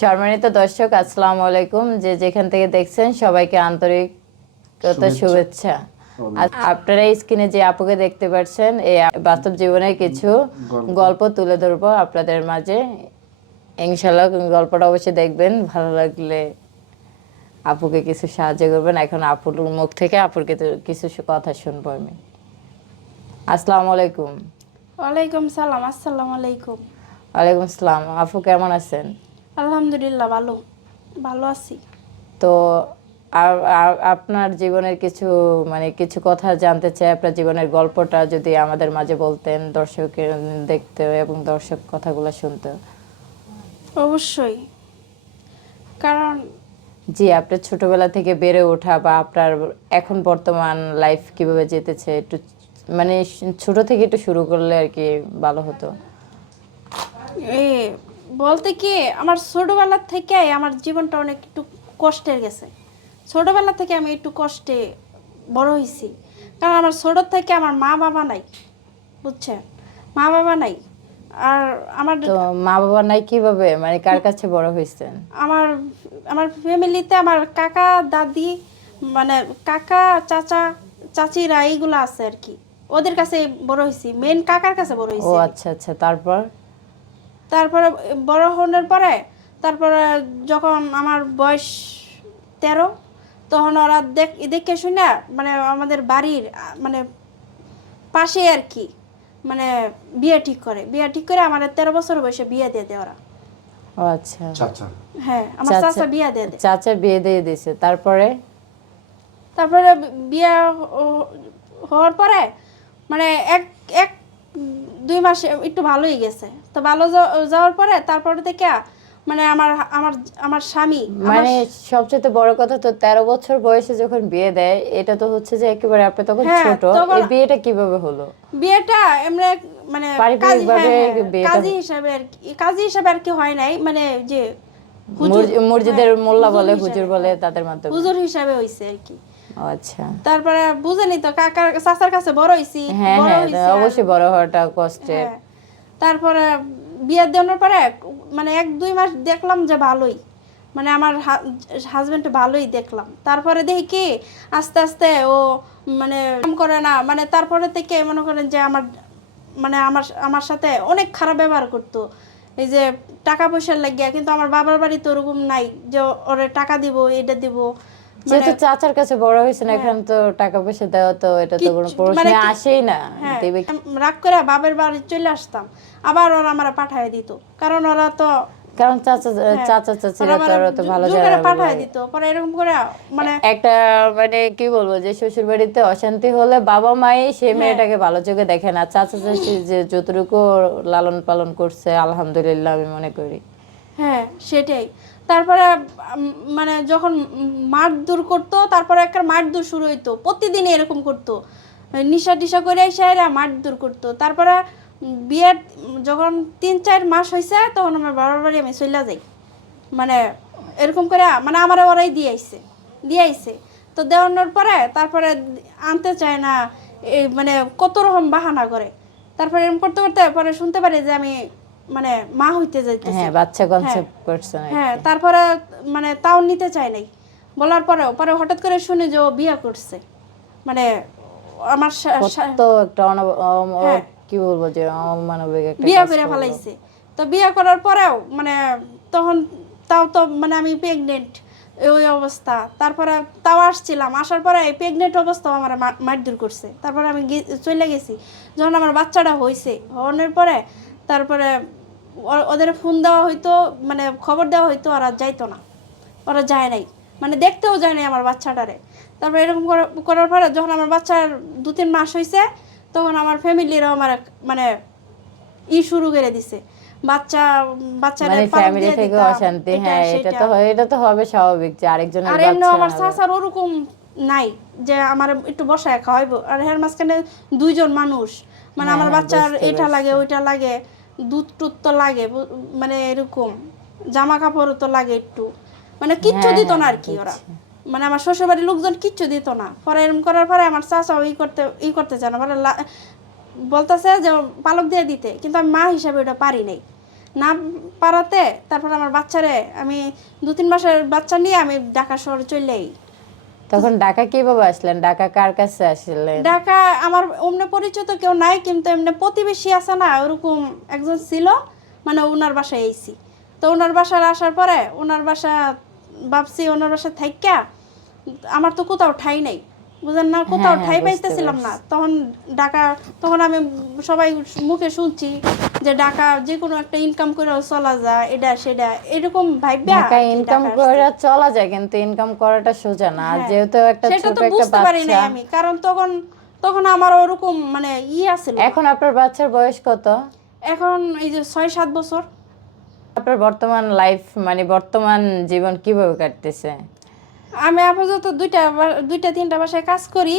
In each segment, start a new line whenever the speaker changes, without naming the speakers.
সম্মানিত দর্শক আসসালামু আলাইকুম। যে যেখান থেকে দেখছেন সবাইকে আন্তরিকতা শুভেচ্ছা। আপনারা স্ক্রিনে যে আপুকে দেখতে পাচ্ছেন এই বাস্তব জীবনের কিছু গল্প। তুলে ধরবো আপনাদের মাঝে। ইনশাল্লাহ গল্পটা অবশ্যই দেখবেন ভালো লাগলে আপুকে কিছু সাহায্য করবেন। এখন আপুর মুখ থেকে আপুর কিছু- কিছু কথা শুনব আমি। আসসালামু আলাইকুম।
ওয়ালাইকুম সালাম আসসালামু আলাইকুম।
ওয়ালাইকুম আসসালাম আপু কেমন আছেন?
আলহামদুলিল্লাহ ভালো। ভালো আছি।
তো আপনার জীবনের কিছু মানে কিছু কথা জানতে চাই। আপনার জীবনের গল্পটা যদি আমাদের মাঝে বলতেন দর্শকের দেখতে এবং দর্শক কথাগুলো শুনতে।
অবশ্যই। কারণ
জি আপনার ছোটবেলা থেকে বেড়ে ওঠা বা আপনার এখন বর্তমান লাইফ কীভাবে যেতেছে একটু মানে ছোট থেকে একটু শুরু করলে আর কি ভালো হতো।
এ বলতে কি আমার ছোটবেলা থেকে আমার জীবনটা অনেক একটু কষ্টের গেছে। ছোটবেলা থেকে আমি একটু কষ্টে বড় হয়েছি কারণ আমার ছোট থেকে আমার মা বাবা নাই বুঝছেন? মা বাবা নাই। আর আমার
তো মা বাবা নাই কীভাবে? মানে কার কাছে বড় হয়েছেন
আমার আমার ফ্যামিলিতে আমার কাকা দাদি মানে কাকা চাচা চাচিরা এইগুলো আছে আর কি। ওদের কাছে বড় হয়েছি মেন কাকার কাছে বড়
ও
হয়েছি
আচ্ছা আচ্ছা। তারপর?
তারপরে বড় হওয়ার পরে তারপরে যখন আমার বয়স তেরো তখন ওরা দেখ দেখে শুনে মানে আমাদের বাড়ির মানে পাশে আর কি মানে বিয়ে ঠিক করে। বিয়ে ঠিক করে আমার তেরো বছর বয়সে বিয়ে দিয়ে দেয় ওরা।
আচ্ছা।
হ্যাঁ আমার
চাচা-
বিয়ে দিয়ে দেয়।
চাচা বিয়ে দিয়ে দিয়েছে। তারপরে?
তারপরে বিয়ে হওয়ার পরে মানে এক এক দুই মাস একটু ভালোই গেছে। তো ভালো যাওয়ার পরে তারপরে থেকে মানে আমার আমার আমার স্বামী
মানে সবচেয়ে বড় কথা তো তেরো বছর বয়সে যখন বিয়ে দেয় এটা তো হচ্ছে যে একেবারে আপনি তখন
হ্যাঁ,
ছোট। এই বিয়েটা কীভাবে হলো?
বিয়েটা এমনি মানে কাজী- হ্যাঁ, হ্যাঁ, কাজী হিসাবে আর কি কাজী হিসাবে আর কি হয় নাই। মানে যে
মসজিদের মোল্লা বলে হুজুর বলে তাদের মাধ্যমে।
হুজুর হিসাবে হইছে আর কি।
আচ্ছা।
তারপরে বুঝেনি তো কাকার চাচার কাছে বড় হইছি
হ্যাঁ হ্যাঁ অবশ্যই বড় হওয়াটা কষ্টের।
হ্যাঁ। তারপরে বিয়ে দেওয়ার পরে মানে এক দুই মাস দেখলাম যে ভালোই মানে আমার হাজবেন্ড ভালোই দেখলাম। তারপরে দেখি কি আস্তে আস্তে ও মানে কাম করে না মানে তারপরে থেকে মনে করেন যে আমার মানে আমার আমার সাথে অনেক খারাপ ব্যবহার করতো। এই যে টাকা পয়সার লাগিয়া কিন্তু আমার বাবার বাড়ি তো ওরকম নাই যে ওরে টাকা দিব এটা দিব।
যেহেতু চাচার কাছে বড় হয়েছে না এখন তো টাকা পয়সা দেওয়া তো এটা তো কোনো
মানে
প্রশ্নে
কি-
আসেই না
হ্যাঁ
দেবে
রাগ করে বাবার বাড়ি চলে আসতাম। আবার ওরা আমার পাঠায় দিত। কারণ ওরা তো
কারণ চাচা চাচা চাচিরা তো আরও তো ভালো জায়গা
পাঠায় দিত। পরে এরকম করে মানে
একটা মানে কি বলব যে শ্বশুর বাড়িতে অশান্তি হলে বাবা মাই
হ্যাঁ।
সেই মেয়েটাকে ভালো চোখে দেখে না। চাচা চাচি যে যতটুকু লালন পালন করছে আলহামদুলিল্লাহ আমি মনে করি।
হ্যাঁ সেটাই। তারপরে মানে যখন মাঠ দূর করতো, তারপরে একটা মাঠ দূর শুরু হইতো। প্রতিদিন এরকম করতো। নিশা টিশা করে মাঠ দূর করতো। তারপরে বিয়ের, যখন তিন চার মাস হয়েছে তখন আমার বাবার বাড়ি আমি চলে যাই। মানে এরকম করে মানে আমার ওরাই দিয়ে আইছে। দিয়ে আইছে। তো দেওয়ানোর পরে, তারপরে আনতে চায় না এই মানে কত রকম বাহানা করে। তারপরে এরকম করতে করতে, পরে শুনতে পারি যে আমি মানে মা হইতে যাইতেছি।
হ্যাঁ বাচ্চা কনসেপ্ট করছে না
হ্যাঁ তারপরে মানে তাও নিতে চায় নাই। বলার পরেও পরে হঠাৎ করে শুনে যে ও বিয়ে করছে। মানে আমার
তো একটা
হ্যাঁ।
কি বলব যে অমানবিক একটা
বিয়ে করে। ফেলাইছে। তো বিয়ে করার পরেও মানে তখন তাও তো মানে আমি প্রেগনেন্ট ওই অবস্থা। তারপরে তাও আসছিলাম। আসার পরে এই প্রেগনেন্ট অবস্থাও আমার মারধর করছে। তারপরে আমি চলে গেছি। যখন আমার বাচ্চাটা হয়েছে হওয়ানোর পরে তারপরে ওদের ফোন দেওয়া হইতো মানে খবর দেওয়া হইতো ওরা যাইতো না। ওরা যায় নাই। মানে দেখতেও যায় নাই আমার বাচ্চাটারে। তারপরে এরকম করার পরে যখন আমার বাচ্চার দু তিন মাস হয়েছে তখন আমার ফ্যামিলিরাও আমার মানে ই শুরু করে দিছে। বাচ্চা বাচ্চারা
মানে ফ্যামিলি থেকে অশান্তি হ্যাঁ এটা তো এটা তো হবে স্বাভাবিক যে আরেকজনের
আর এমনি আমার ওরকম নাই যে আমার একটু বসায় খাওয়াইবো। আর এর মাঝখানে দুইজন মানুষ। মানে
হ্যাঁ,
আমার
হ্যাঁ,
বাচ্চার এটা লাগে ওইটা লাগে। দুধ টুধ তো লাগে মানে এরকম জামা কাপড় তো লাগে একটু। মানে কিচ্ছু
হ্যাঁ,
দিত না
হ্যাঁ,
আর কি ওরা মানে আমার শ্বশুরবাড়ির লোকজন কিচ্ছু দিত না। পরে এরকম করার পরে আমার চাচা ই করতে ই করতে চায় না মানে বলতেছে যে পালক দিয়ে দিতে কিন্তু আমি মা হিসাবে ওটা পারি নাই। না পারাতে তারপর আমার বাচ্চারে আমি দু তিন মাসের বাচ্চা নিয়ে আমি ঢাকা শহরে চলেই
তখন ঢাকা কীভাবে আসলেন? ঢাকা কার কাছে আসলেন?
ঢাকা আমার অমনে পরিচিত কেউ নাই, কিন্তু এমনি প্রতিবেশী আছে না, ওরকম একজন ছিল মানে ওনার বাসায় এসি তো ওনার বাসার আসার পরে ওনার বাসা ভাবছি ওনার বাসা থাইকা, আমার তো কোথাও ঠাই নেই। বুঝেন না কোথাও
হ্যাঁ,
ঠাই পাইতেছিলাম না। তখন ঢাকা তখন আমি সবাই মুখে শুনছি যে ঢাকা যে কোনো একটা ইনকাম করেও চলা যায় এটা সেটা। এরকম ভাইবা
ঢাকা ইনকাম করে চলা যায় কিন্তু ইনকাম করাটা সোজা না।
হ্যাঁ।
যেহেতু একটা
সেটা তো বুঝতে পারি
বাচ্চা।
আমি কারণ তখন তখন আমার ওরকম মানে ই আছিল
এখন আপনার বাচ্চার বয়স কত?
এখন এই যে ছয় সাত বছর।
আপনার বর্তমান লাইফ মানে বর্তমান জীবন কীভাবে কাটতেছে?
আমি আপাতত দুইটা দুইটা তিনটা বাসায় কাজ করি।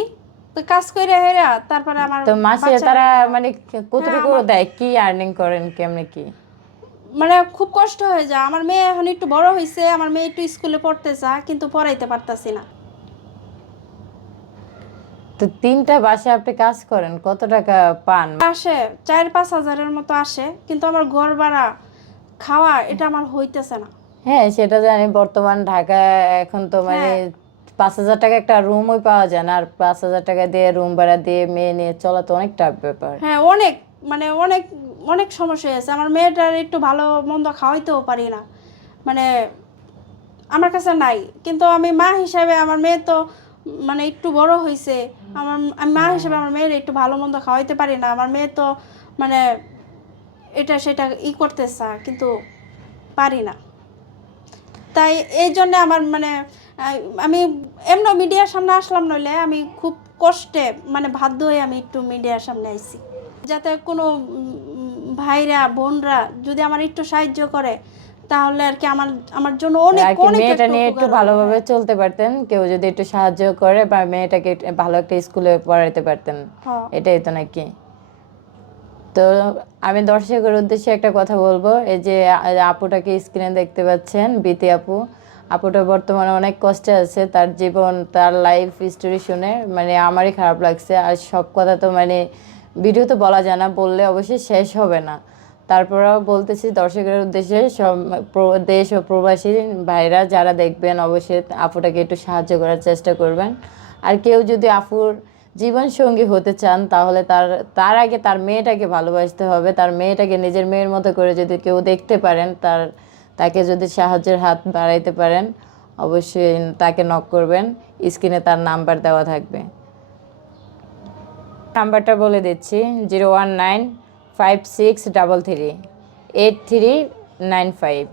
তো কাজ করে হেরা তারপরে আমার
তো মাসে তারা মানে কতটুকু
হ্যাঁ,
দেয়? কি আর্নিং করেন কেমনে কি?
মানে খুব কষ্ট হয়ে যায়। আমার মেয়ে এখন একটু বড় হয়েছে আমার মেয়ে একটু স্কুলে পড়তে চায় কিন্তু পড়াইতে পারতাছি না।
তো তিনটা বাসে আপনি কাজ করেন কত টাকা পান?
আসে চার পাঁচ হাজারের মতো আসে কিন্তু আমার ঘর ভাড়া খাওয়া এটা আমার হইতেছে না।
হ্যাঁ সেটা জানি বর্তমান ঢাকা এখন তো মানে
হ্যাঁ।
পাঁচ হাজার টাকা একটা রুম রুমই পাওয়া যায় না। আর পাঁচ হাজার টাকা দিয়ে রুম ভাড়া দিয়ে মেয়ে নিয়ে চলা তো অনেক টাফ ব্যাপার।
হ্যাঁ অনেক মানে অনেক অনেক সমস্যা হয়েছে। আমার মেয়েটার একটু ভালো মন্দ খাওয়াইতেও পারি না। মানে আমার কাছে নাই। কিন্তু আমি মা হিসাবে আমার মেয়ে তো মানে একটু বড় হয়েছে আমার আমি মা হিসাবে আমার মেয়ের একটু ভালো মন্দ খাওয়াইতে পারি না। আমার মেয়ে তো মানে এটা সেটা ই করতে চায় কিন্তু পারি না। তাই এই জন্য আমার মানে আমি এমন মিডিয়ার সামনে আসলাম নইলে আমি খুব কষ্টে মানে বাধ্য হয়ে আমি একটু মিডিয়ার সামনে আইছি যাতে কোনো ভাইরা বোনরা যদি আমার একটু সাহায্য করে তাহলে আর কি আমার আমার জন্য অনেক অনেক
মেয়েটা নিয়ে একটু। ভালোভাবে চলতে পারতেন কেউ যদি একটু সাহায্য করে বা মেয়েটাকে ভালো একটা স্কুলে পড়াইতে পারতেন
হ্যাঁ।
এটাই তো নাকি তো আমি দর্শকের উদ্দেশ্যে একটা কথা বলব। এই যে আপুটাকে স্ক্রিনে দেখতে পাচ্ছেন, বিতি আপু। আপুটা বর্তমানে অনেক কষ্টে আছে তার জীবন, তার লাইফ স্টোরি শুনে। মানে আমারই খারাপ লাগছে। আর সব কথা তো মানে ভিডিও তো বলা যায় না, বললে অবশ্যই শেষ হবে না। তারপরেও বলতেছি দর্শকের উদ্দেশ্যে সব দেশ ও প্রবাসী ভাইরা যারা দেখবেন, অবশ্যই আপুটাকে একটু সাহায্য করার চেষ্টা করবেন। আর কেউ যদি আপুর জীবন সঙ্গী হতে চান, তাহলে তার তার আগে তার মেয়েটাকে ভালোবাসতে হবে। তার মেয়েটাকে নিজের মেয়ের মতো করে যদি কেউ দেখতে পারেন, তার, তাকে যদি সাহায্যের হাত বাড়াইতে পারেন, অবশ্যই তাকে নক করবেন। স্ক্রিনে তার নাম্বার দেওয়া থাকবে। নাম্বারটা বলে দিচ্ছি, zero one nine five six double three, eight three nine five.